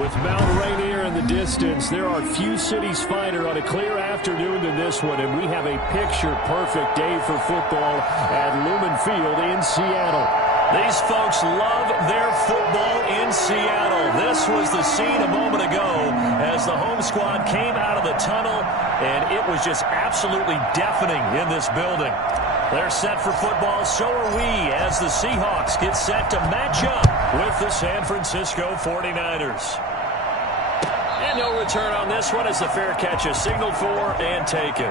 With Mount Rainier in the distance, there are few cities finer on a clear afternoon than this one, and we have a picture-perfect day for football at Lumen Field in Seattle. These folks love their football in Seattle. This was the scene a moment ago as the home squad came out of the tunnel, and it was just absolutely deafening in this building. They're set for football, so are we, as the Seahawks get set to match up with the San Francisco 49ers. And no return on this one as the fair catch is signaled for and taken.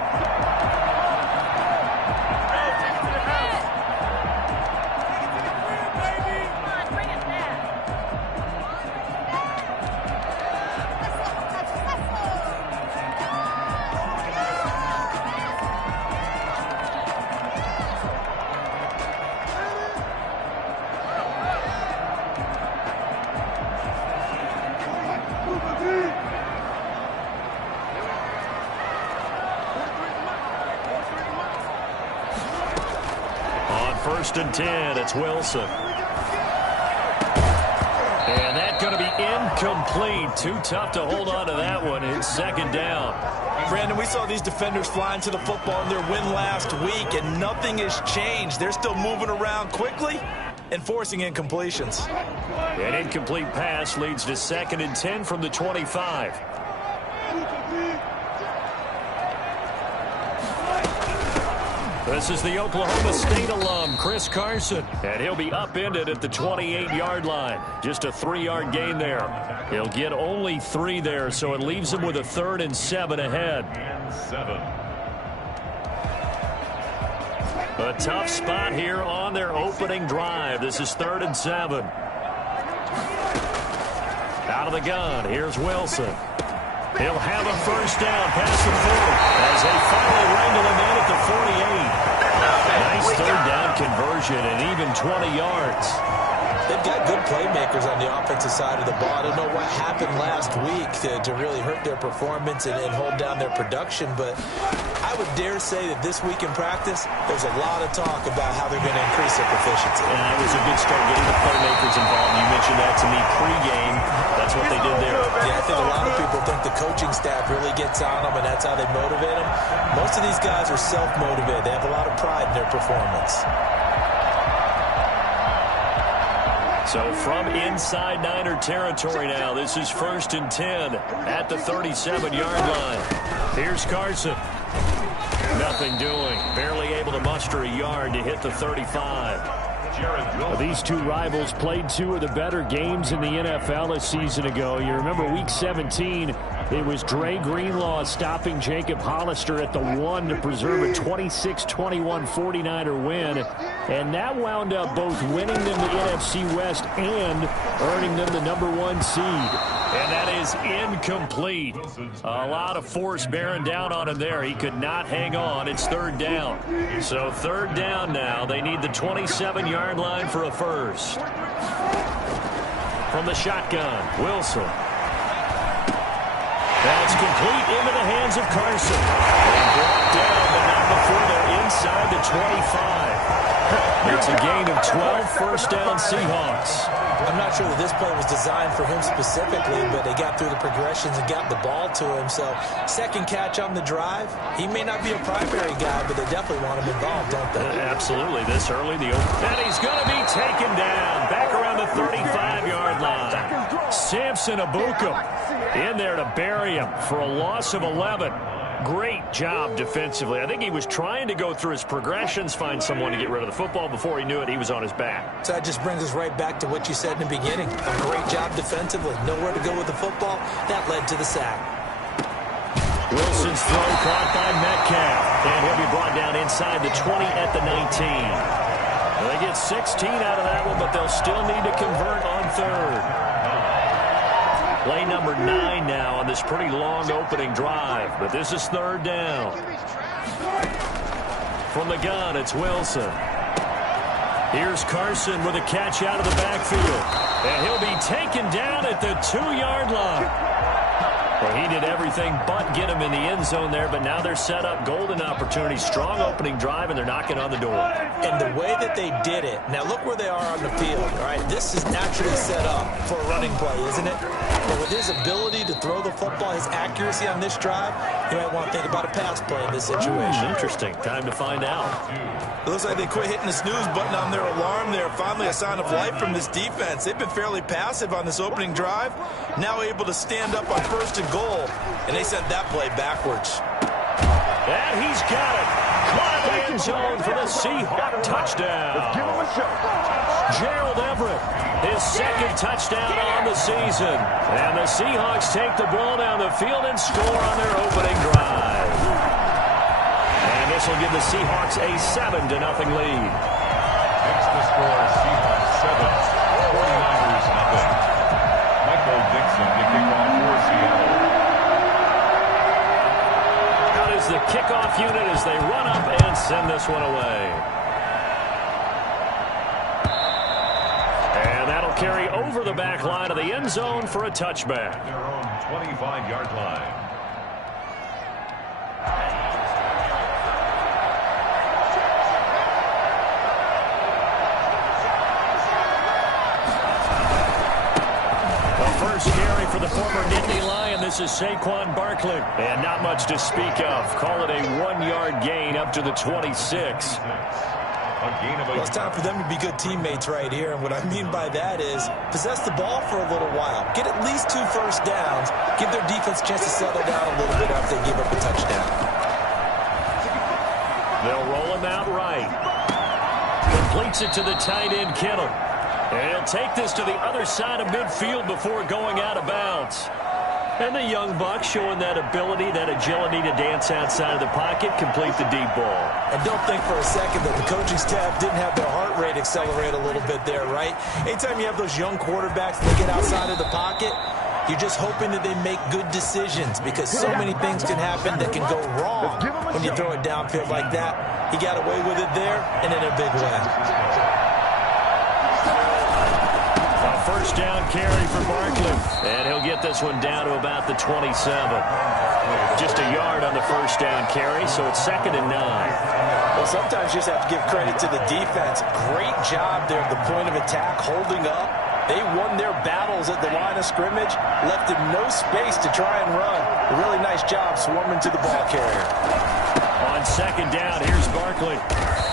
First and 10, it's Wilson. And that's going to be incomplete. Too tough to hold on to that one. It's second down. Brandon, we saw these defenders flying to the football in their win last week, and nothing has changed. They're still moving around quickly and forcing incompletions. An incomplete pass leads to second and 10 from the 25. This is the Oklahoma State alum, Chris Carson, and he'll be upended at the 28-yard line. Just a 3-yard gain there. He'll get only 3 there, so it leaves him with a 3rd and 7 ahead. A tough spot here on their opening drive. This is 3rd and 7. Out of the gun, here's Wilson. He'll have a first down past the 40 as they finally wrangle him in at the 48. Nice third down conversion and even 20 yards. They've got good playmakers on the offensive side of the ball. I don't know what happened last week to really hurt their performance and hold down their production, but I would dare say that this week in practice, there's a lot of talk about how they're going to increase their proficiency. And it was a good start getting the playmakers involved. You mentioned that to me pregame. That's what they did there. Yeah, I think a lot of people think the coaching staff really gets on them, and that's how they motivate them. Most of these guys are self-motivated. They have a lot of pride in their performance. So from inside Niner territory now, this is 1st and 10 at the 37-yard line. Here's Carson. Nothing doing. Barely able to muster a yard to hit the 35. Well, these two rivals played 2 of the better games in the NFL a season ago. You remember Week 17, it was Dre Greenlaw stopping Jacob Hollister at the 1 to preserve a 26-21 49er win. And that wound up both winning them the NFC West and earning them the #1 seed. And that is incomplete. A lot of force bearing down on him there. He could not hang on. It's 3rd down. So 3rd down now. They need the 27-yard line for a first. From the shotgun, Wilson. That's complete into the hands of Carson. And brought down, but not before they're inside the 25. It's a gain of 12, first down Seahawks. I'm not sure that this play was designed for him specifically, but they got through the progressions and got the ball to him. So second catch on the drive. He may not be a primary guy, but they definitely want him involved, don't they? Absolutely. This early, and he's going to be taken down back around the 35-yard line. Samson Abukum in there to bury him for a loss of 11. Great job defensively. I think he was trying to go through his progressions, find someone to get rid of the football. Before he knew it, he was on his back. So that just brings us right back to what you said in the beginning. A great job defensively. Nowhere to go with the football. That led to the sack. Wilson's throw caught by Metcalf. And he'll be brought down inside the 20 at the 19. They get 16 out of that one, but they'll still need to convert on 3rd. Play number 9 now on this pretty long opening drive. But this is 3rd down. From the gun, it's Wilson. Here's Carson with a catch out of the backfield. And he'll be taken down at the 2-yard line. Well, he did everything but get him in the end zone there, but now they're set up golden opportunity. Strong opening drive, and they're knocking on the door. And the way that they did it, now look where they are on the field, all right? This is naturally set up for a running play, isn't it? But with his ability to throw the football, his accuracy on this drive, you might want to think about a pass play in this situation. Interesting. Time to find out. It looks like they quit hitting the snooze button on their alarm there. Finally a sign of life from this defense. They've been fairly passive on this opening drive. Now able to stand up on 1st and goal. And they sent that play backwards. And he's got it. Caught in the end zone for the Seahawks touchdown. Let's give him a show. Gerald Everett, his 2nd touchdown on the season. And the Seahawks take the ball down the field and score on their opening drive. And this will give the Seahawks a 7-0 lead. Next the score, Seahawks 7, 49ers nothing. Michael Dixon to kick off for Seattle. Out is the kickoff unit as they run up and send this one away. And that'll carry over the back line of the end zone for a touchback. Their own 25-yard line. First carry for the former Nittany Lion. This is Saquon Barkley. And not much to speak of. Call it a 1-yard gain up to the 26. Well, it's time for them to be good teammates right here. And what I mean by that is possess the ball for a little while. Get at least 2 first downs. Give their defense a chance to settle down a little bit after they give up a touchdown. They'll roll him out right. Completes it to the tight end, Kittle. And he'll take this to the other side of midfield before going out of bounds. And the young buck showing that ability, that agility to dance outside of the pocket, complete the deep ball. And don't think for a second that the coaching staff didn't have their heart rate accelerate a little bit there, right? Anytime you have those young quarterbacks that get outside of the pocket, you're just hoping that they make good decisions because so many things can happen that can go wrong when you throw it downfield like that. He got away with it there and in a big way. First down carry for Barkley. And he'll get this one down to about the 27. Just a yard on the first down carry, so it's 2nd and 9. Well, sometimes you just have to give credit to the defense. Great job there at the point of attack, holding up. They won their battles at the line of scrimmage, left him no space to try and run. A really nice job swarming to the ball carrier. On 2nd down, here's Barkley.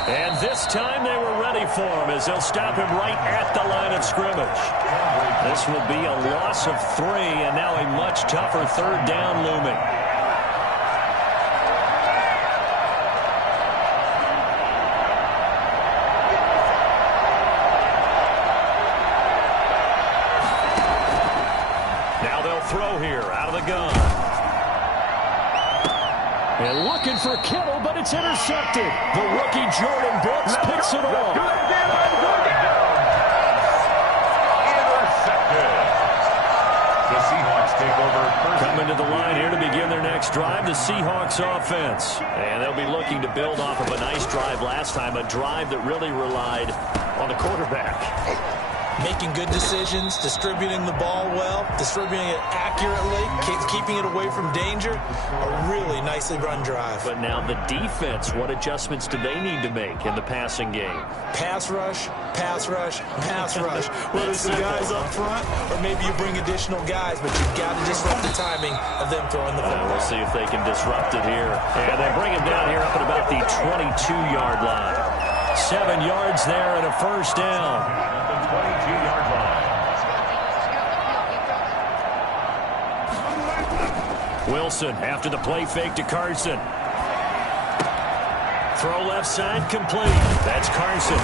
And this time they were ready for him as they'll stop him right at the line of scrimmage. This will be a loss of 3 and now a much tougher 3rd down looming. Now they'll throw here out of the gun. And looking for Kittle, but it's intercepted. The rookie Jordan Brooks picks it off. Intercepted. The Seahawks take over. Coming to the line here to begin their next drive, the Seahawks offense. And they'll be looking to build off of a nice drive last time, a drive that really relied on the quarterback. Making good decisions, distributing the ball well, distributing it accurately, keeping it away from danger. A really nicely run drive. But now the defense, what adjustments do they need to make in the passing game? Pass rush, pass rush, pass rush. Whether it's the guys up front or maybe you bring additional guys, but you've got to disrupt the timing of them throwing the football. We'll see if they can disrupt it here. And they bring him down here up at about the 22-yard line. 7 yards there and a first down. 22-yard line. Wilson after the play fake to Carson. Throw left side complete. That's Carson.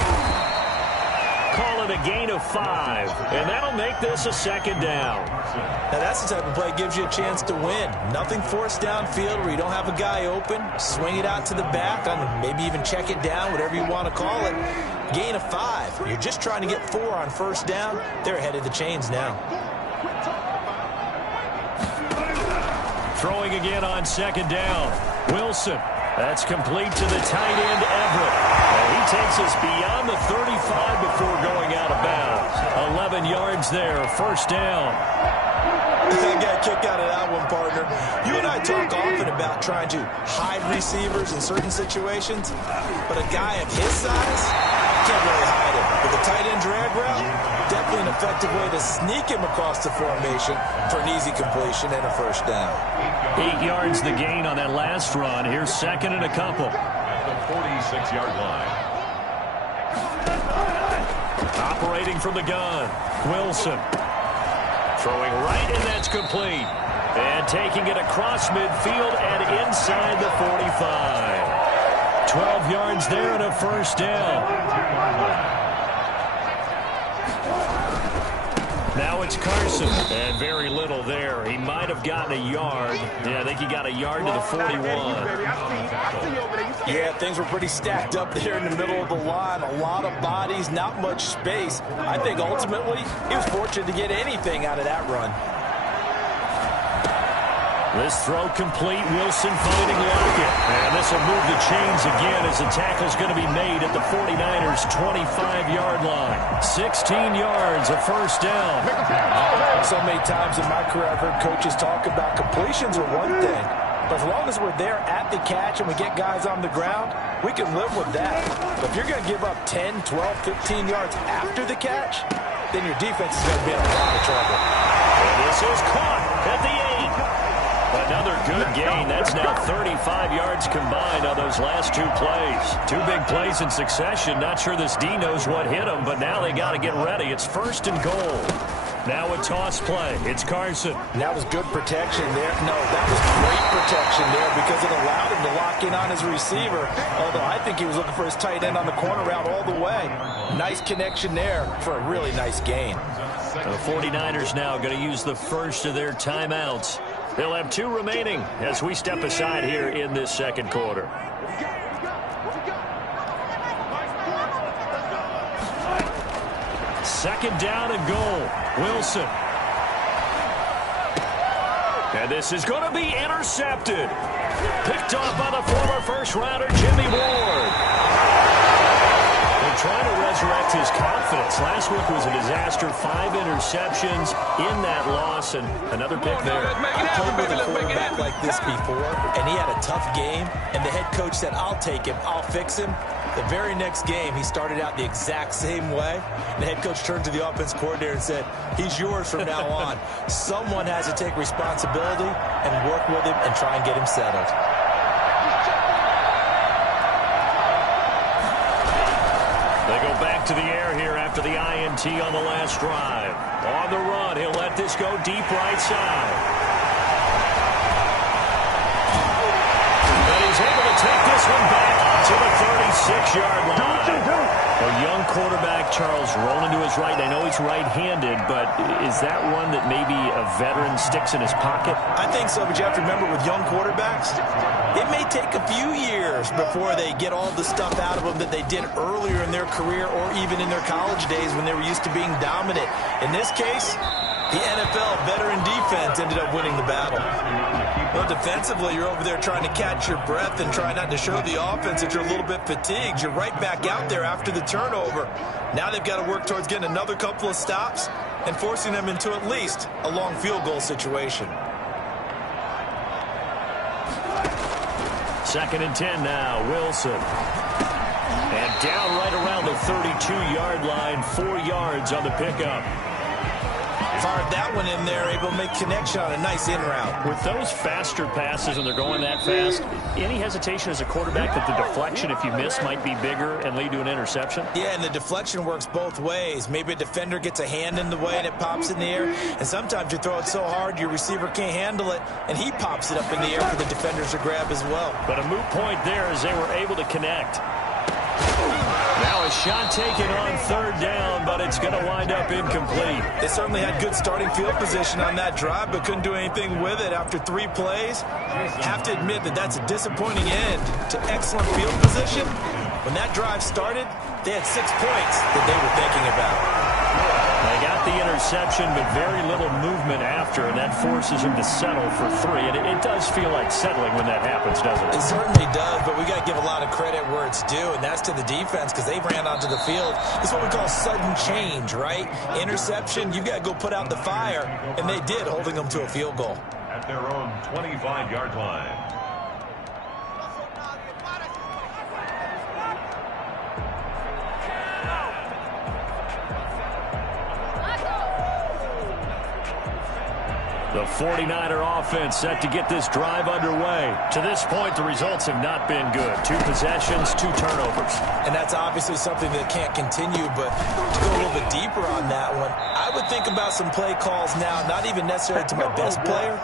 Call it a gain of 5. And that'll make this a 2nd down. Now that's the type of play that gives you a chance to win. Nothing forced downfield where you don't have a guy open. Swing it out to the back, maybe even check it down, whatever you want to call it. Gain of 5. You're just trying to get 4 on first down. They're ahead of the chains now. Throwing again on 2nd down. Wilson. That's complete to the tight end, Everett. And he takes us beyond the 35 before going out of bounds. 11 yards there, first down. I got a kick out of that one, partner. You and I talk often about trying to hide receivers in certain situations, but a guy of his size can't really hide him. With a tight end drag route, definitely an effective way to sneak him across the formation for an easy completion and a first down. 8 yards the gain on that last run. Here's second and a couple. At the 46-yard line. Operating from the gun, Wilson. Throwing right, and that's complete. And taking it across midfield and inside the 45. 12 yards there and a first down. Now it's Carson, and very little there. He might have gotten a yard. Yeah, I think he got a yard to the 41. Yeah, things were pretty stacked up there in the middle of the line. A lot of bodies, not much space. I think ultimately he was fortunate to get anything out of that run. This throw complete. Wilson finding Lockett. And this will move the chains again as the tackle's going to be made at the 49ers' 25-yard line. 16 yards, a first down. So many times in my career I've heard coaches talk about completions are one thing, but as long as we're there at the catch and we get guys on the ground, we can live with that. But if you're going to give up 10, 12, 15 yards after the catch, then your defense is going to be in a lot of trouble. And this is caught at the 8. Another good gain. That's now 35 yards combined on those last 2 plays. 2 big plays in succession. Not sure this D knows what hit him, but now they got to get ready. It's first and goal. Now a toss play. It's Carson. That was good protection there. No, that was great protection there because it allowed him to lock in on his receiver, although I think he was looking for his tight end on the corner route all the way. Nice connection there for a really nice gain. The 49ers now going to use the first of their timeouts. They'll have 2 remaining as we step aside here in this second quarter. Second down and goal. Wilson. And this is going to be intercepted. Picked off by the former first-rounder Jimmy Ward. They're trying to resurrect his confidence. Last week was a disaster. 5 interceptions in that loss, and another pick there. I've played with a quarterback like this before, and he had a tough game, and the head coach said, I'll take him, I'll fix him. The very next game, he started out the exact same way. The head coach turned to the offense coordinator and said, he's yours from now on. Someone has to take responsibility and work with him and try and get him settled. They go back to the air here after the INT on the last drive. On the run, he'll let this go deep right side. And he's able to take this one back to the 36-yard line. A young quarterback, Charles, rolling to his right. I know he's right-handed, but is that one that maybe a veteran sticks in his pocket? I think so, but you have to remember with young quarterbacks, it may take a few years before they get all the stuff out of them that they did earlier in their career or even in their college days when they were used to being dominant. In this case, the NFL veteran defense ended up winning the battle. Well, defensively, you're over there trying to catch your breath and try not to show the offense that you're a little bit fatigued. You're right back out there after the turnover. Now they've got to work towards getting another couple of stops and forcing them into at least a long field goal situation. Second and 10 now, Wilson. And down right around the 32-yard line, 4 yards on the pickup. Fired that one in there, able to make connection on a nice in route. With those faster passes and they're going that fast, any hesitation as a quarterback that the deflection, if you miss, might be bigger and lead to an interception? Yeah, and the deflection works both ways. Maybe a defender gets a hand in the way and it pops in the air, and sometimes you throw it so hard your receiver can't handle it, and he pops it up in the air for the defenders to grab as well. But a moot point there as they were able to connect. Now a shot taken on third down, but it's going to wind up incomplete. They certainly had good starting field position on that drive, but couldn't do anything with it after 3 plays. Have to admit that that's a disappointing end to excellent field position. When that drive started, they had 6 points that they were thinking about. They got the interception, but very little movement after, and that forces them to settle for 3. And it does feel like settling when that happens, doesn't it? It certainly does, but we got to give a lot of credit where it's due, and that's to the defense because they ran onto the field. It's what we call sudden change, right? Interception, you've got to go put out the fire, and they did, holding them to a field goal. At their own 25-yard line. The 49er offense set to get this drive underway. To this point, the results have not been good. 2 possessions, 2 turnovers. And that's obviously something that can't continue, but to go a little bit deeper on that one, I would think about some play calls now, not even necessarily to my best player,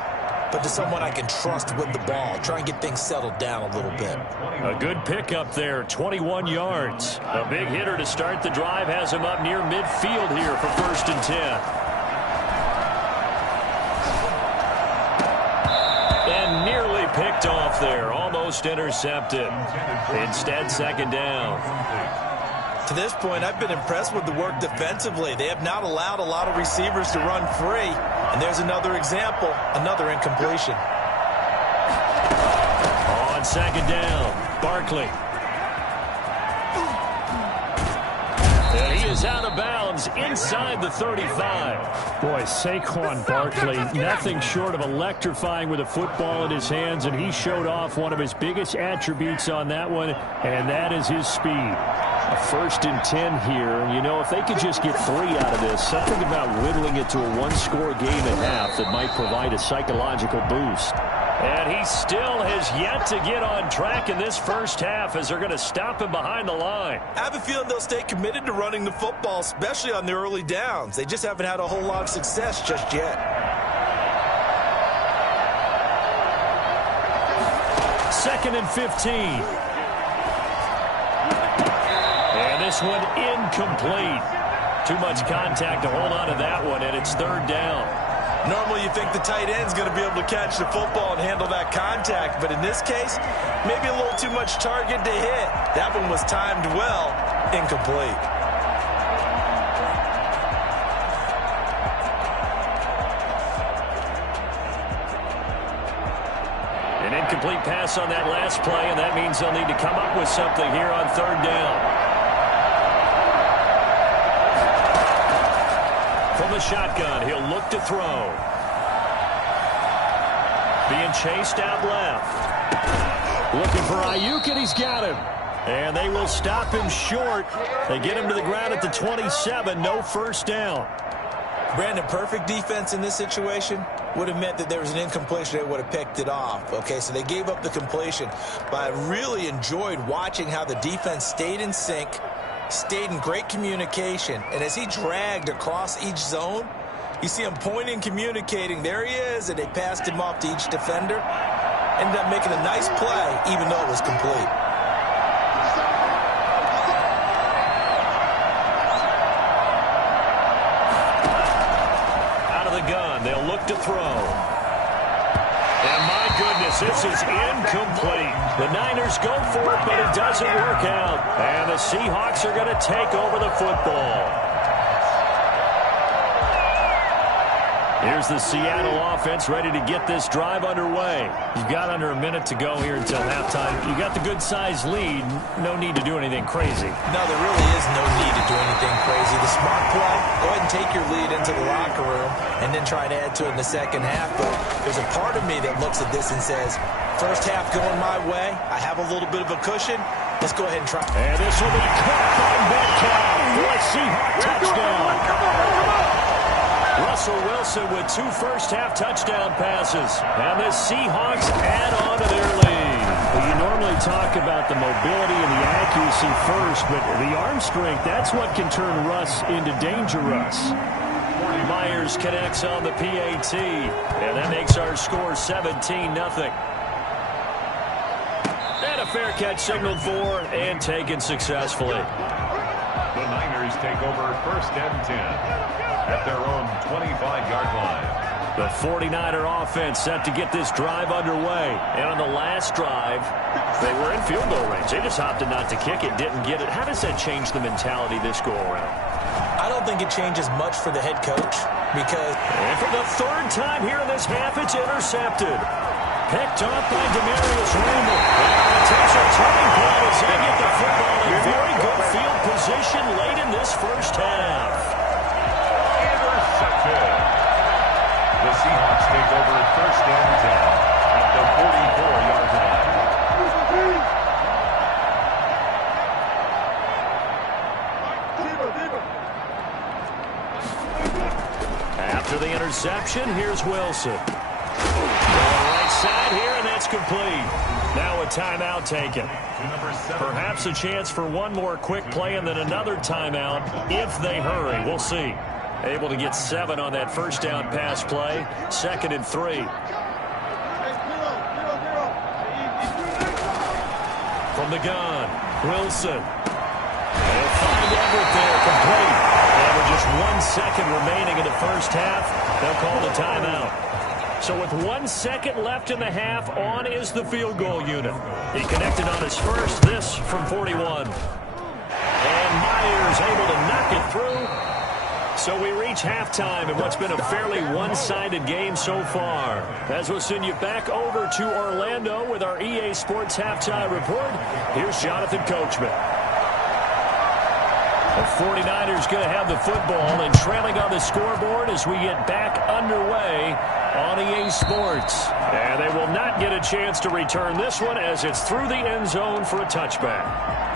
but to someone I can trust with the ball. Try and get things settled down a little bit. A good pickup there, 21 yards. A big hitter to start the drive has him up near midfield here for 1st and 10. And nearly picked off there, almost intercepted. Instead, 2nd down. To this point, I've been impressed with the work defensively. They have not allowed a lot of receivers to run free. And there's another example, another incompletion. On 2nd down, Barkley. And he is out of bounds inside the 35. Boy, Saquon Barkley, nothing short of electrifying with a football in his hands, and he showed off one of his biggest attributes on that one, and that is his speed. A 1st and 10 here, and you know, if they could just get 3 out of this, something about whittling it to a 1-score game at half that might provide a psychological boost. And he still has yet to get on track in this first half as they're going to stop him behind the line. I have a feeling they'll stay committed to running the football, especially on the early downs. They just haven't had a whole lot of success just yet. 2nd and 15. And this one incomplete. Too much contact to hold on to that one, and it's 3rd down. Normally you think the tight end's going to be able to catch the football and handle that contact, but in this case, maybe a little too much target to hit. That one was timed well, incomplete. An incomplete pass on that last play, and that means they'll need to come up with something here on 3rd down. From the shotgun, he'll look to throw. Being chased out left. Looking for Ayuk, and he's got him. And they will stop him short. They get him to the ground at the 27. No 1st down. Brandon, perfect defense in this situation would have meant that there was an incompletion. They would have picked it off. Okay, so they gave up the completion. But I really enjoyed watching how the defense stayed in sync, stayed in great communication, and as he dragged across each zone, you see him pointing, communicating. There he is, and they passed him off to each defender. Ended up making a nice play, even though it was complete. Out of the gun, they'll look to throw. And my goodness, this is incomplete. The Niners go for it, but it doesn't work out. And the Seahawks are going to take over the football. Here's the Seattle offense ready to get this drive underway. You've got under a minute to go here until halftime. You got the good-sized lead. No need to do anything crazy. No, there really is no need to do anything crazy. The smart play, go ahead and take your lead into the locker room and then try to add to it in the second half. But there's a part of me that looks at this and says, first half going my way. I have a little bit of a cushion. Let's go ahead and try. And this will be caught by Metcalf for a Seahawk touchdown. Russell Wilson with 2 first-half touchdown passes. And the Seahawks add on to their lead. Well, you normally talk about the mobility and the accuracy first, but the arm strength, that's what can turn Russ into Danger Russ. Myers connects on the PAT. And that makes our score 17-0. And a fair catch signaled for and taken successfully. The Niners take over 1st and 10. At their own 25-yard line. The 49er offense set to get this drive underway. And on the last drive, they were in field goal range. They just opted not to kick it, didn't get it. How does that change the mentality this go-around? I don't think it changes much for the head coach because... And for the 3rd time here in this half, it's intercepted. Picked off by Demarius Randall. Potential turning point as they get the football in very good field position late in this first half. The Seahawks take over 1st and 10 at the 44-yard line. After the interception. Here's Wilson. Right side here, and that's complete. Now a timeout taken. Perhaps a chance for one more quick play and then another timeout if they hurry. We'll see. Able to get 7 on that first down pass play. 2nd and 3. From the gun, Wilson. They'll find Everett there, complete. And with just 1 second remaining in the first half, they'll call the timeout. So with 1 second left in the half, on is the field goal unit. He connected on his first, this from 41. And Myers able to knock it through. So we reach halftime in what's been a fairly one-sided game so far. As we'll send you back over to Orlando with our EA Sports Halftime Report, here's Jonathan Coachman. The 49ers going to have the football and trailing on the scoreboard as we get back underway on EA Sports. And they will not get a chance to return this one as it's through the end zone for a touchback.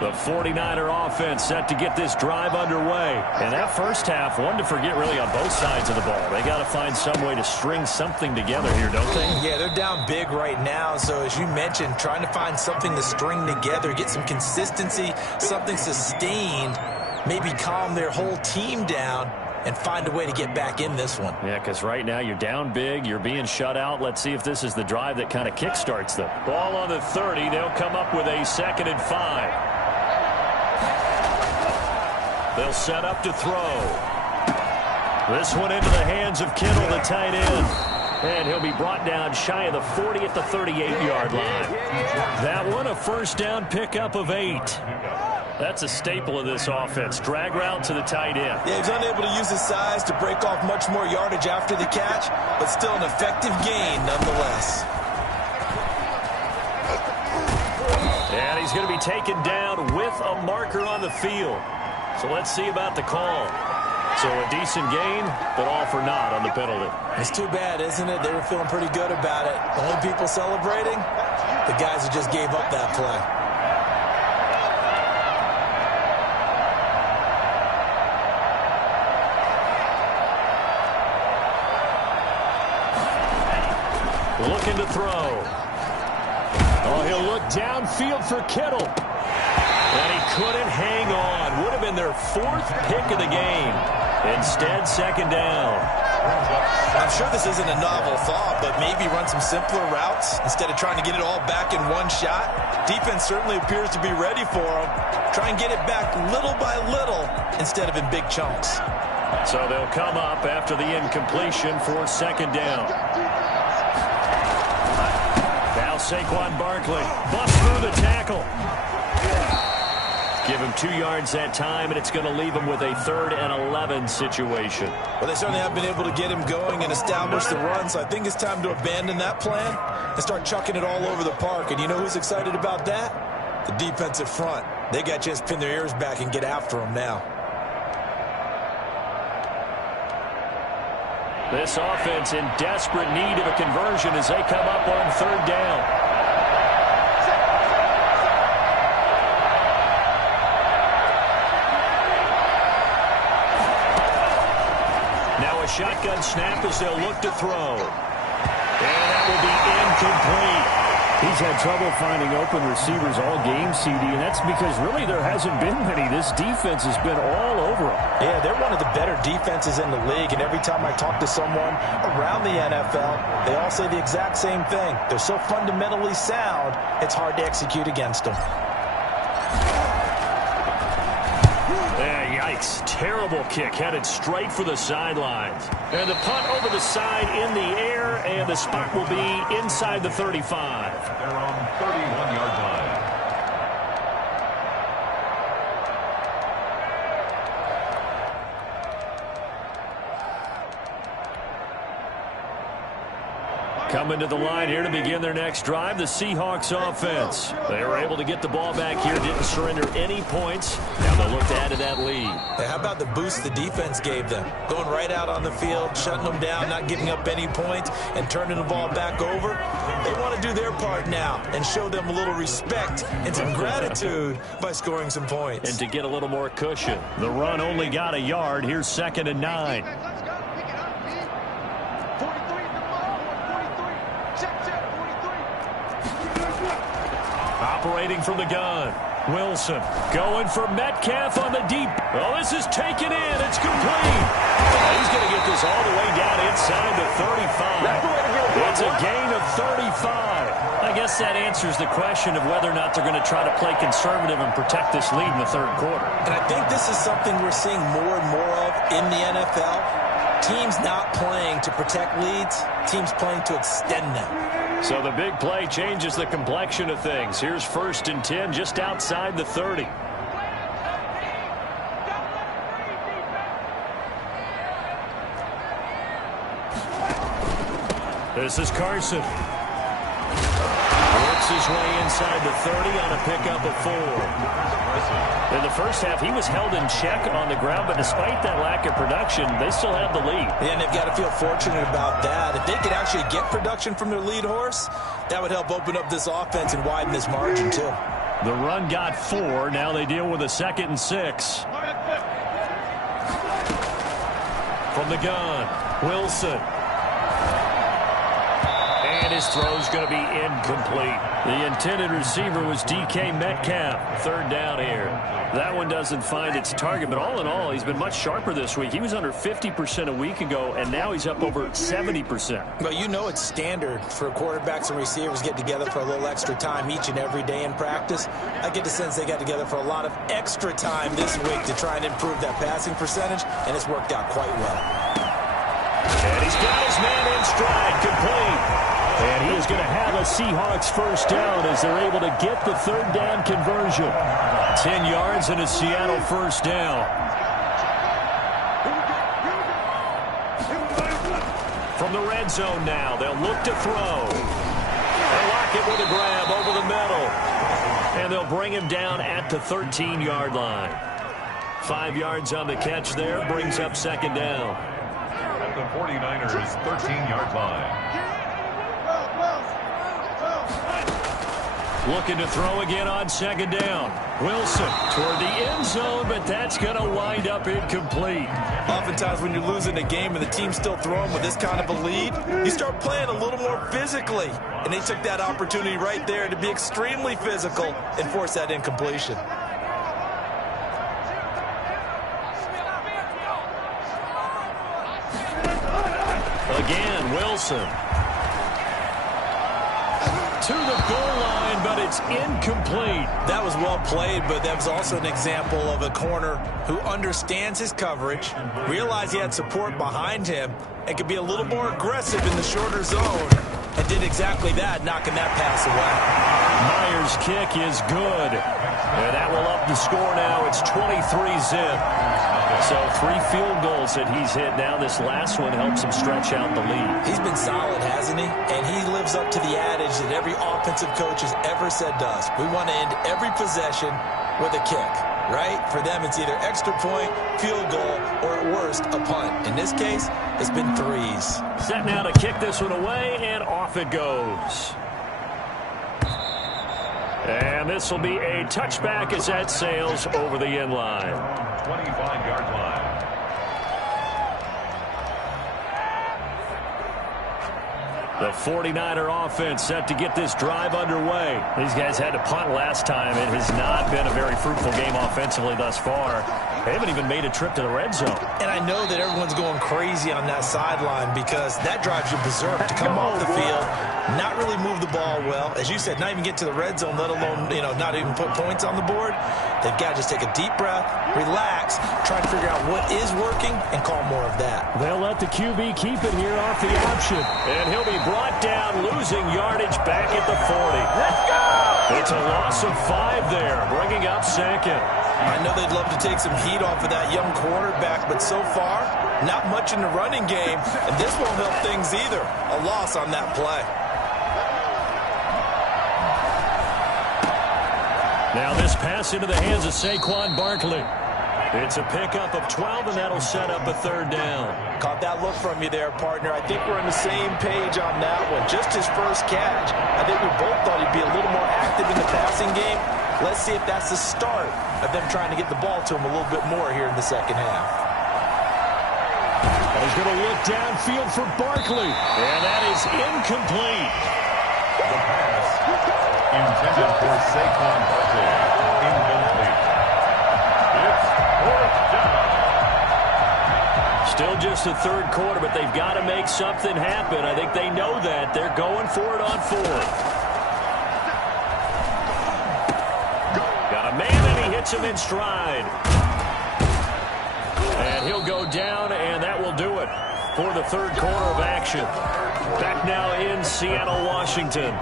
The 49er offense set to get this drive underway. And that first half, one to forget really on both sides of the ball. They got to find some way to string something together here, don't they? Yeah, they're down big right now. So as you mentioned, trying to find something to string together, get some consistency, something sustained, maybe calm their whole team down and find a way to get back in this one. Yeah, because right now you're down big, you're being shut out. Let's see if this is the drive that kind of kickstarts them. Ball on the 30. They'll come up with a 2nd and 5. They'll set up to throw. This one into the hands of Kittle, the tight end. And he'll be brought down shy of the 40 at the 38-yard line. That one a first down pickup of 8. That's a staple of this offense. Drag route to the tight end. Yeah, he's unable to use his size to break off much more yardage after the catch, but still an effective gain nonetheless. And he's going to be taken down with a marker on the field. So let's see about the call. So a decent gain, but all for naught on the penalty. It's too bad, isn't it? They were feeling pretty good about it. The only people celebrating, the guys who just gave up that play. Looking to throw. Oh, he'll look downfield for Kittle. And he couldn't hang on. Would have been their 4th pick of the game. Instead, 2nd down. I'm sure this isn't a novel thought, but maybe run some simpler routes instead of trying to get it all back in one shot. Defense certainly appears to be ready for them. Try and get it back little by little instead of in big chunks. So they'll come up after the incompletion for 2nd down. Now Saquon Barkley busts through the tackle. Give him 2 yards that time, and it's going to leave him with a 3rd and 11 situation. Well, they certainly have been able to get him going and establish the run, so I think it's time to abandon that plan and start chucking it all over the park. And you know who's excited about that? The defensive front. They got to just pin their ears back and get after him now. This offense in desperate need of a conversion as they come up on 3rd down. Shotgun snap as they'll look to throw. And that will be incomplete. He's had trouble finding open receivers all game, CD, and that's because really there hasn't been many. This defense has been all over them. Yeah, they're one of the better defenses in the league, and every time I talk to someone around the NFL, they all say the exact same thing. They're so fundamentally sound, it's hard to execute against them. Yikes. Terrible kick headed straight for the sidelines. And the punt over the side in the air, and the spot will be inside the 35. They're on 31-yard line. Coming to the line here to begin their next drive, the Seahawks offense. They were able to get the ball back here, didn't surrender any points. Now they'll look to add to that lead. Hey, how about the boost the defense gave them? Going right out on the field, shutting them down, not giving up any points, and turning the ball back over. They want to do their part now and show them a little respect and some gratitude by scoring some points. And to get a little more cushion. The run only got a yard. Here's 2nd and 9. Operating from the gun. Wilson going for Metcalf on the deep. Oh, this is taken in. It's complete. He's going to get this all the way down inside the 35. It's a gain of 35. I guess that answers the question of whether or not they're going to try to play conservative and protect this lead in the 3rd quarter. And I think this is something we're seeing more and more of in the NFL. Teams not playing to protect leads, teams playing to extend them. So the big play changes the complexion of things. Here's 1st and 10 just outside the 30. This is Carson. Works his way inside the 30 on a pickup of 4. In the first half, he was held in check on the ground, but despite that lack of production, they still have the lead. And they've got to feel fortunate about that. If they could actually get production from their lead horse, that would help open up this offense and widen this margin, too. The run got 4. Now they deal with a 2nd and 6. From the gun, Wilson. And his throw's going to be incomplete. The intended receiver was DK Metcalf. 3rd down here. That one doesn't find its target, but all in all, he's been much sharper this week. He was under 50% a week ago, and now he's up over 70%. But you know it's standard for quarterbacks and receivers get together for a little extra time each and every day in practice. I get the sense they got together for a lot of extra time this week to try and improve that passing percentage, and it's worked out quite well. And he's got his man in stride, complete. And he is going to have a Seahawks 1st down as they're able to get the 3rd down conversion. 10 yards and a Seattle 1st down. From the red zone now, they'll look to throw. They lock it with a grab over the middle. And they'll bring him down at the 13-yard line. 5 yards on the catch there, brings up 2nd down. At the 49ers' 13-yard line. Looking to throw again on 2nd down. Wilson toward the end zone, but that's going to wind up incomplete. Oftentimes when you're losing a game and the team's still throwing with this kind of a lead, you start playing a little more physically. And they took that opportunity right there to be extremely physical and force that incompletion. Again, Wilson. To the goal line, but it's incomplete. That was well played, but that was also an example of a corner who understands his coverage, realized he had support behind him, and could be a little more aggressive in the shorter zone, and did exactly that, knocking that pass away. Myers' kick is good. And that will up the score now. It's 23-zip. So 3 field goals that he's hit now. This last one helps him stretch out the lead. He's been solid, hasn't he? And he lives up to the adage that every offensive coach has ever said to us. We want to end every possession with a kick, right? For them, it's either extra point, field goal, or at worst, a punt. In this case, it's been 3s. Set now to kick this one away, and off it goes. And this will be a touchback as that sails over the end line. 25-yard line. The 49er offense set to get this drive underway. These guys had to punt last time. It has not been a very fruitful game offensively thus far. They haven't even made a trip to the red zone. And I know that everyone's going crazy on that sideline because that drives you berserk to come off the field, not really move the ball well. As you said, not even get to the red zone, let alone, not even put points on the board. They've got to just take a deep breath, relax, try to figure out what is working, and call more of that. They'll let the QB keep it here off the option. And he'll be brought down, losing yardage back at the 40. Let's go! It's a loss of 5 there, bringing up second. I know they'd love to take some heat off of that young quarterback, but so far, not much in the running game, and this won't help things either. A loss on that play. Now this pass into the hands of Saquon Barkley. It's a pickup of 12, and that'll set up a 3rd down. Caught that look from you there, partner. I think we're on the same page on that one. Just his first catch. I think we both thought he'd be a little more active in the passing game. Let's see if that's the start of them trying to get the ball to him a little bit more here in the second half. He's going to look downfield for Barkley. And that is incomplete. The pass intended for Saquon Barkley. Incomplete. It's 4th down. Still just the 3rd quarter, but they've got to make something happen. I think they know that. They're going for it on 4th. Got a man, and he hits him in stride. And he'll go down, and that will do it for the 3rd quarter of action. Back now in Seattle, Washington.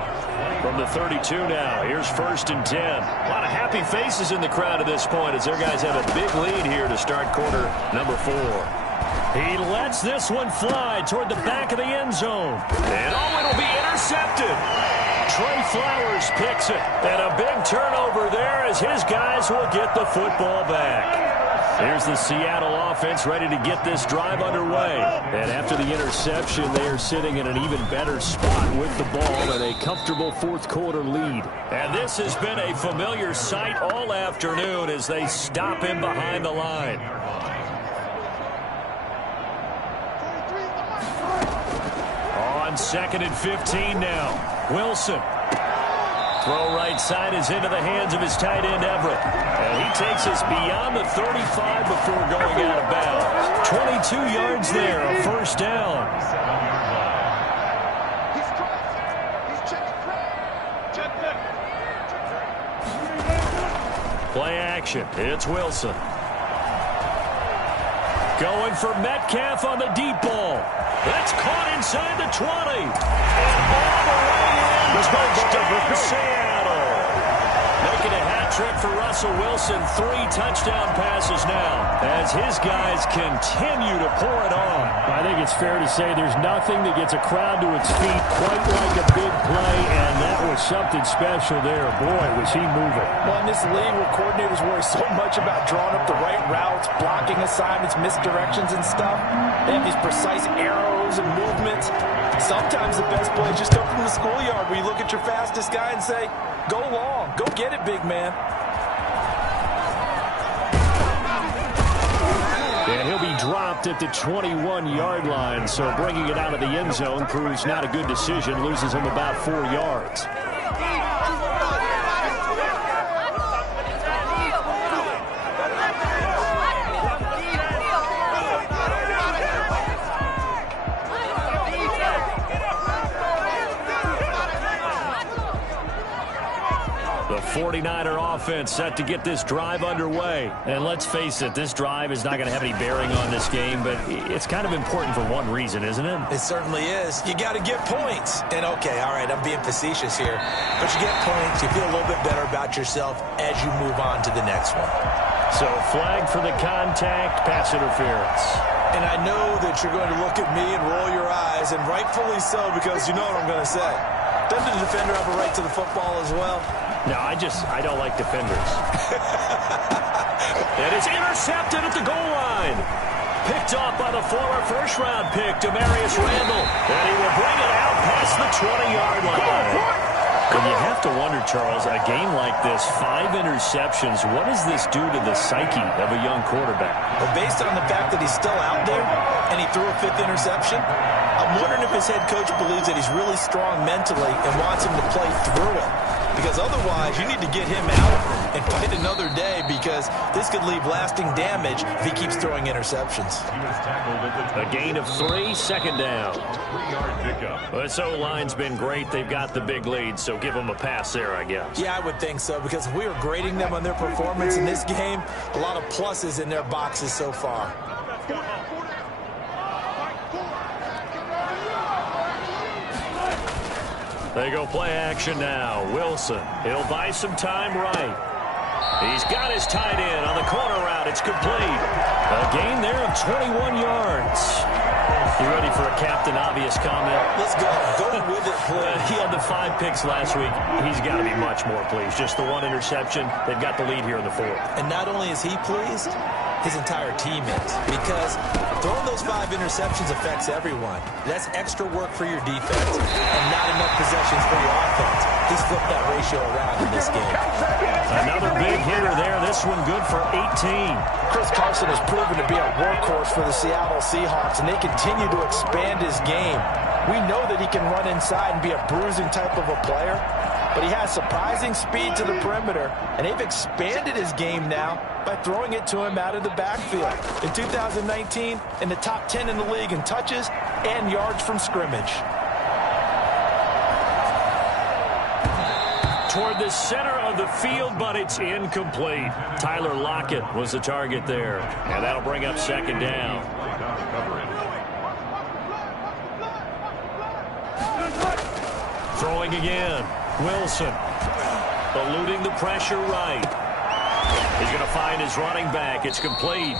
From the 32 now, here's 1st and 10. A lot of happy faces in the crowd at this point as their guys have a big lead here to start quarter number 4. He lets this one fly toward the back of the end zone. And it'll be intercepted. Trey Flowers picks it. And a big turnover there as his guys will get the football back. Here's the Seattle offense ready to get this drive underway. And after the interception, they are sitting in an even better spot with the ball and a comfortable 4th quarter lead. And this has been a familiar sight all afternoon as they stop him behind the line. On 2nd and 15 now. Wilson. Throw right side is into the hands of his tight end, Everett. And he takes us beyond the 35 before going out of bounds. 22 yards there, a 1st down. Play action. It's Wilson. Going for Metcalf on the deep ball. That's caught inside the 20. And all the way in. Touchdown, Seattle. Making a hat trick for Russell Wilson. 3 touchdown passes now as his guys continue to pour it on. I think it's fair to say there's nothing that gets a crowd to its feet quite like a big play, and that was something special there. Boy, was he moving. Well, in this league where coordinators worry so much about drawing up the right routes, blocking assignments, misdirections and stuff, they have these precise arrows and movements. Sometimes the best plays just come from the schoolyard where you look at your fastest guy and say, go long, go get it, big man. And he'll be dropped at the 21-yard line, so bringing it out of the end zone proves not a good decision, loses him about 4 yards. The 49er offense set to get this drive underway. And let's face it, this drive is not going to have any bearing on this game, but it's kind of important for one reason, isn't it? It certainly is. You got to get points. And okay, all right, I'm being facetious here. But you get points, you feel a little bit better about yourself as you move on to the next one. So flag for the contact, pass interference. And I know that you're going to look at me and roll your eyes, and rightfully so, because you know what I'm going to say. Doesn't the defender have a right to the football as well? No, I don't like defenders. And it's intercepted at the goal line. Picked off by the former first-round pick, Demarius Randall. And he will bring it out past the 20-yard line. And you have to wonder, Charles, a game like this, 5 interceptions, what does this do to the psyche of a young quarterback? Well, based on the fact that he's still out there and he threw a 5th interception, I'm wondering if his head coach believes that he's really strong mentally and wants him to play through it. because otherwise you need to get him out and fight another day, because this could leave lasting damage if he keeps throwing interceptions. He was tackled at the A gain of 3, second down. 3-yard pickup. Well, this O-line's been great. They've got the big lead, so give them a pass there, I guess. Yeah, I would think so, because if we were grading them on their performance in this game, a lot of pluses in their boxes so far. They go play action now. Wilson, he'll buy some time right. He's got his tight end on the corner route. It's complete. A gain there of 21 yards. You ready for a Captain Obvious comment? Let's go. Go with it, please. He had the 5 picks last week. He's got to be much more pleased. Just the 1 interception. They've got the lead here in the 4th. And not only is he pleased, his entire team is. Because throwing those 5 interceptions affects everyone. That's extra work for your defense and not enough possessions for your offense. He's flipped that ratio around in this game. Another big hitter there. This one good for 18. Chris Carson has proven to be a workhorse for the Seattle Seahawks, and they continue to expand his game. We know that he can run inside and be a bruising type of a player, but he has surprising speed to the perimeter, and they've expanded his game now by throwing it to him out of the backfield. In 2019, in the top 10 in the league in touches and yards from scrimmage. Toward the center of the field, but it's incomplete. Tyler Lockett was the target there, and that'll bring up second down. Throwing again. Wilson eluding the pressure right. He's going to find his running back. It's complete.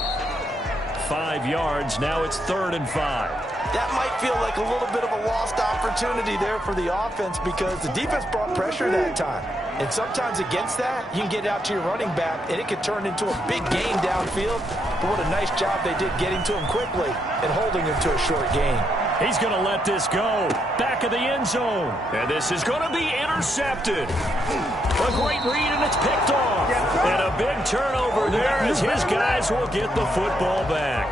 5 yards. Now it's 3rd and 5. That might feel like a little bit of a lost opportunity there for the offense, because the defense brought pressure that time. And sometimes against that, you can get out to your running back, and it can turn into a big gain downfield. But what a nice job they did getting to him quickly and holding him to a short gain. He's going to let this go. Back of the end zone. And this is going to be intercepted. A great read, and it's picked off. And a big turnover there as his guys will get the football back.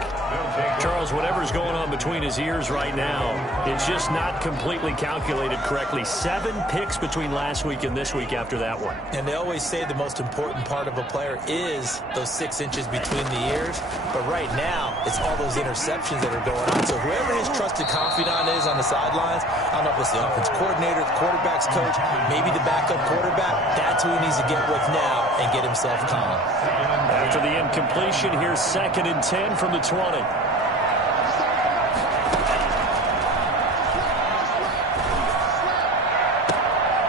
Charles, whatever's going on between his ears right now, it's just not completely calculated correctly. 7 picks between last week and this week after that one. And they always say the most important part of a player is those 6 inches between the ears. But right now, it's all those interceptions that are going on. So whoever his trusted confidant is on the sidelines, I don't know if it's the offense coordinator, the quarterback's coach, maybe the backup quarterback, that's who he needs to get with now and get himself calm. After the incompletion, here's 2nd and 10 from the 20.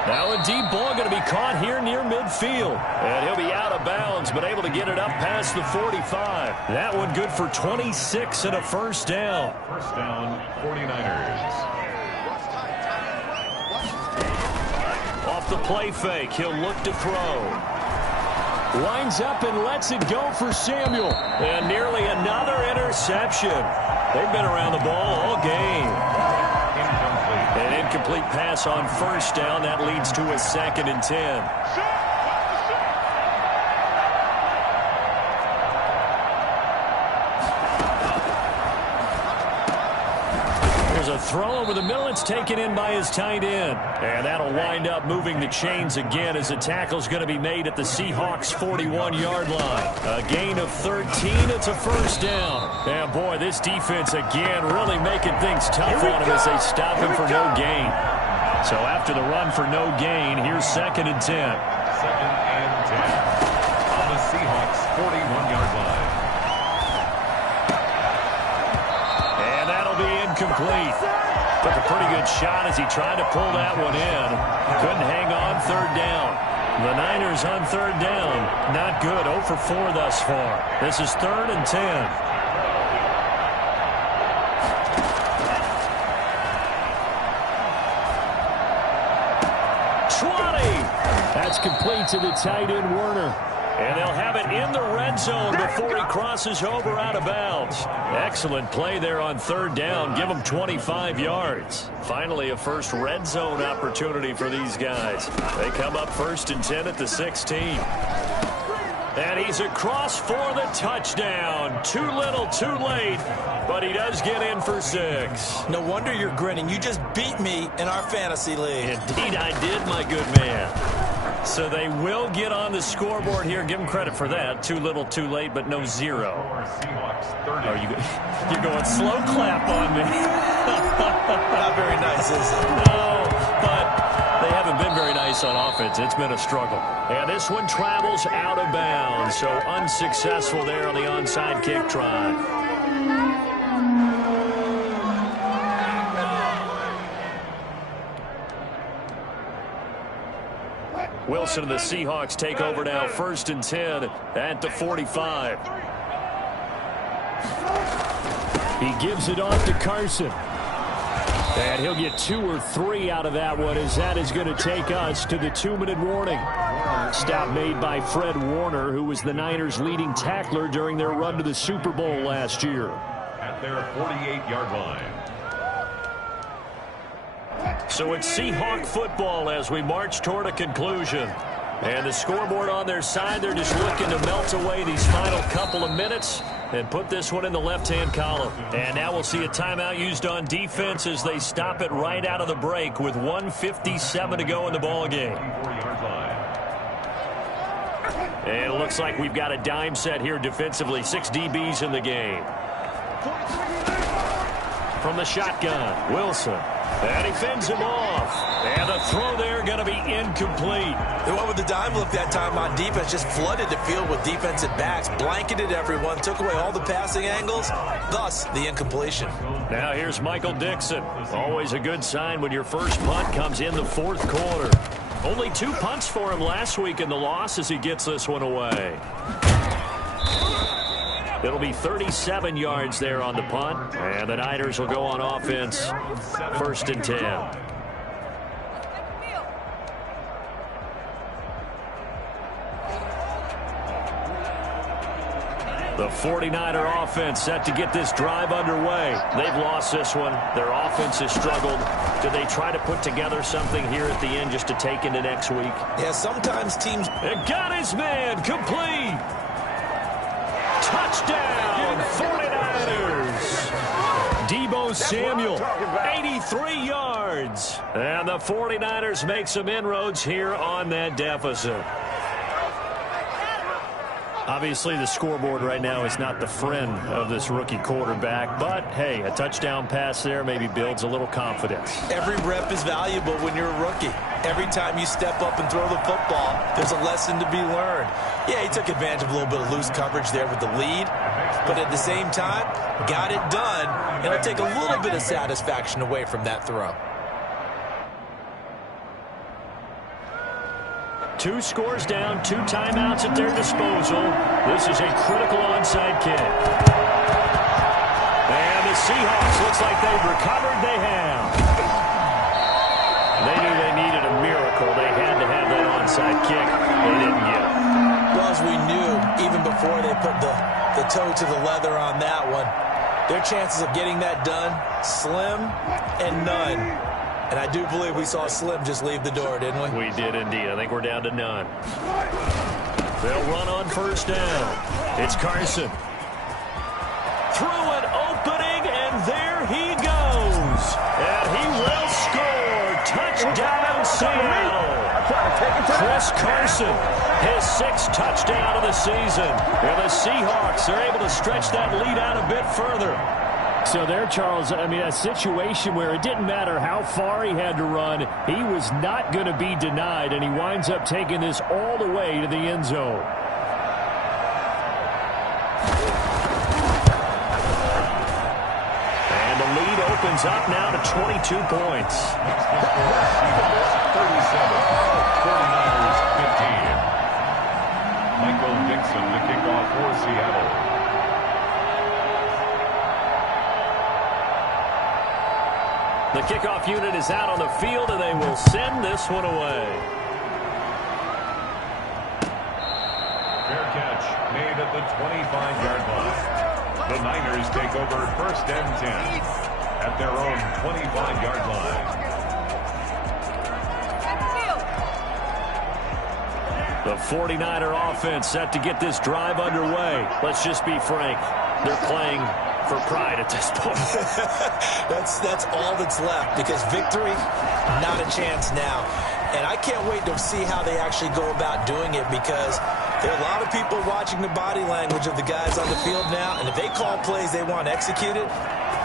Now a deep ball going to be caught here near midfield. And he'll be out of bounds, but able to get it up past the 45. That one good for 26 and a first down. First down, 49ers. Off the play fake, he'll look to throw. Lines up and lets it go for Samuel. And nearly another interception. They've been around the ball all game. An incomplete pass on first down. That leads to a 2nd and 10. There's a throw over the middle. It's taken in by his tight end. And that'll wind up moving the chains again as the tackle's going to be made at the Seahawks' 41-yard line. A gain of 13. It's a first down. And, boy, this defense again really making things tough on him as they stop him for no gain. So after the run for no gain, here's 2nd and 10. 2nd and 10 on the Seahawks' 41-yard line. And that'll be incomplete. Took a pretty good shot as he tried to pull that one in. Couldn't hang on 3rd down. The Niners on 3rd down. Not good. 0 for 4 thus far. This is 3rd and 10. That's complete to the tight end, Werner. And they'll have it in the red zone before he crosses over out of bounds. Excellent play there on 3rd down. Give them 25 yards. Finally, a first red zone opportunity for these guys. They come up 1st and 10 at the 16. And he's across for the touchdown. Too little, too late, but he does get in for 6. No wonder you're grinning. You just beat me in our fantasy league. Indeed I did, my good man. So they will get on the scoreboard here. Give them credit for that. Too little, too late, but no zero. Oh, you're going slow clap on me. Not very nice, is it? No, but they haven't been very nice on offense. It's been a struggle. And this one travels out of bounds, so unsuccessful there on the onside kick try. Wilson and the Seahawks take over now, 1st and 10 at the 45. He gives it off to Carson. And he'll get 2 or 3 out of that one, as that is going to take us to the 2-minute warning. Stop made by Fred Warner, who was the Niners' leading tackler during their run to the Super Bowl last year. At their 48-yard line. So it's Seahawk football as we march toward a conclusion. And the scoreboard on their side, they're just looking to melt away these final couple of minutes and put this one in the left-hand column. And now we'll see a timeout used on defense as they stop it right out of the break with 1:57 to go in the ballgame. And it looks like we've got a dime set here defensively. 6 DBs in the game. From the shotgun, Wilson. And he fends him off. And the throw there going to be incomplete. They went with the dime look that time on defense. Just flooded the field with defensive backs. Blanketed everyone. Took away all the passing angles. Thus, the incompletion. Now here's Michael Dixon. Always a good sign when your first punt comes in the 4th quarter. Only 2 punts for him last week in the loss as he gets this one away. It'll be 37 yards there on the punt, and the Niners will go on offense, 1st and 10. The 49er offense set to get this drive underway. They've lost this one. Their offense has struggled. Do they try to put together something here at the end just to take into next week? Yeah, sometimes teams... And got his man complete. Touchdown, 49ers. Deebo Samuel, 83 yards. And the 49ers make some inroads here on that deficit. Obviously, the scoreboard right now is not the friend of this rookie quarterback. But, hey, a touchdown pass there maybe builds a little confidence. Every rep is valuable when you're a rookie. Every time you step up and throw the football, there's a lesson to be learned. Yeah, he took advantage of a little bit of loose coverage there with the lead. But at the same time, got it done. And it'll take a little bit of satisfaction away from that throw. 2 scores down, 2 timeouts at their disposal. This is a critical onside kick. And the Seahawks, looks like they've recovered. They have. They knew they needed a miracle. They had to have that onside kick. They didn't get it. Well, as we knew, even before they put the toe to the leather on that one, their chances of getting that done, slim and none. And I do believe we saw Slim just leave the door, didn't we? We did indeed. I think we're down to none. They'll run on 1st down. It's Carson. Through an opening, and there he goes. And he will score. Touchdown, Seattle. Chris Carson, his 6th touchdown of the season. And the Seahawks are able to stretch that lead out a bit further. So there, Charles, I mean, a situation where it didn't matter how far he had to run, he was not going to be denied, and he winds up taking this all the way to the end zone. And the lead opens up now to 22 points. 37, 49ers 15. Michael Dixon to kick off for Seattle. The kickoff unit is out on the field, and they will send this one away. Fair catch made at the 25-yard line. The Niners take over 1st and 10 at their own 25-yard line. The 49er offense set to get this drive underway. Let's just be frank. They're playing for pride at this point. That's all that's left, because victory, not a chance now. And I can't wait to see how they actually go about doing it, because there are a lot of people watching the body language of the guys on the field now, and if they call plays they want executed,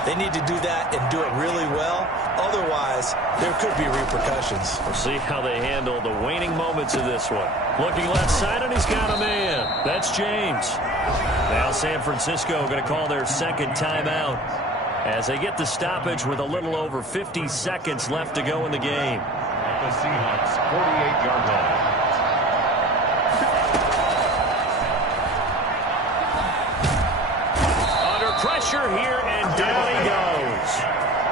they need to do that and do it really well. Otherwise, there could be repercussions. We'll see how they handle the waning moments of this one. Looking left side, and he's got a man. That's James. Now San Francisco going to call their second timeout as they get the stoppage with a little over 50 seconds left to go in the game. At the Seahawks' 48-yard line. Pressure here, and down he goes.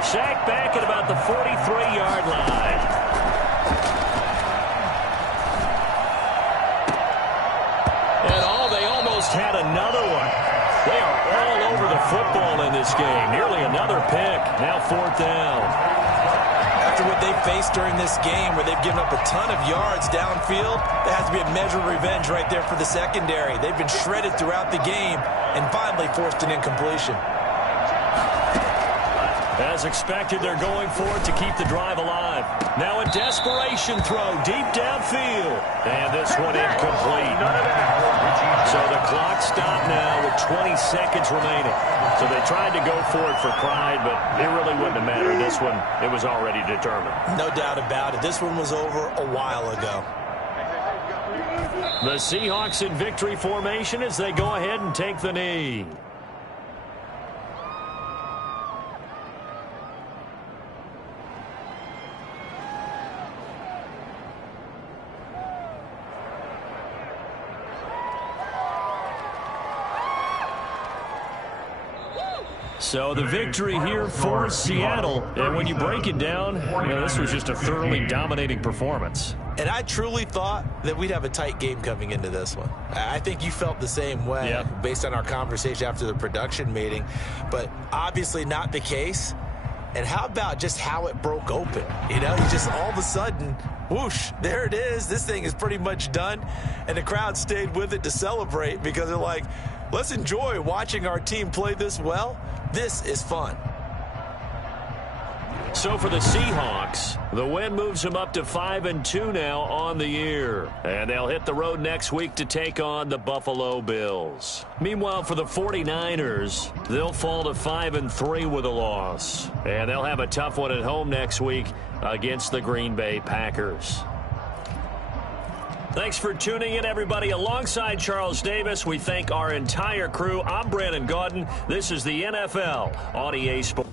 Sacked back at about the 43-yard line. And they almost had another one. They are all over the football in this game. Nearly another pick. Now 4th down. After what they faced during this game, where they've given up a ton of yards downfield, there has to be a measure of revenge right there for the secondary. They've been shredded throughout the game and finally forced an incompletion. As expected, they're going for it to keep the drive alive. Now a desperation throw deep downfield. And this one incomplete. So the clock stopped now with 20 seconds remaining. So they tried to go for it for pride, but it really wouldn't have mattered. This one, it was already determined. No doubt about it. This one was over a while ago. The Seahawks in victory formation as they go ahead and take the knee. So the victory here for Seattle. And when you break it down, this was just a thoroughly dominating performance. And I truly thought that we'd have a tight game coming into this one. I think you felt the same way based on our conversation after the production meeting. But obviously not the case. And how about just how it broke open? You just all of a sudden, whoosh, there it is. This thing is pretty much done. And the crowd stayed with it to celebrate because they're like, let's enjoy watching our team play this well. This is fun. So for the Seahawks, the win moves them up to 5-2 now on the year. And they'll hit the road next week to take on the Buffalo Bills. Meanwhile, for the 49ers, they'll fall to 5-3 with a loss. And they'll have a tough one at home next week against the Green Bay Packers. Thanks for tuning in, everybody. Alongside Charles Davis, we thank our entire crew. I'm Brandon Gaudin. This is the NFL on EA Sports.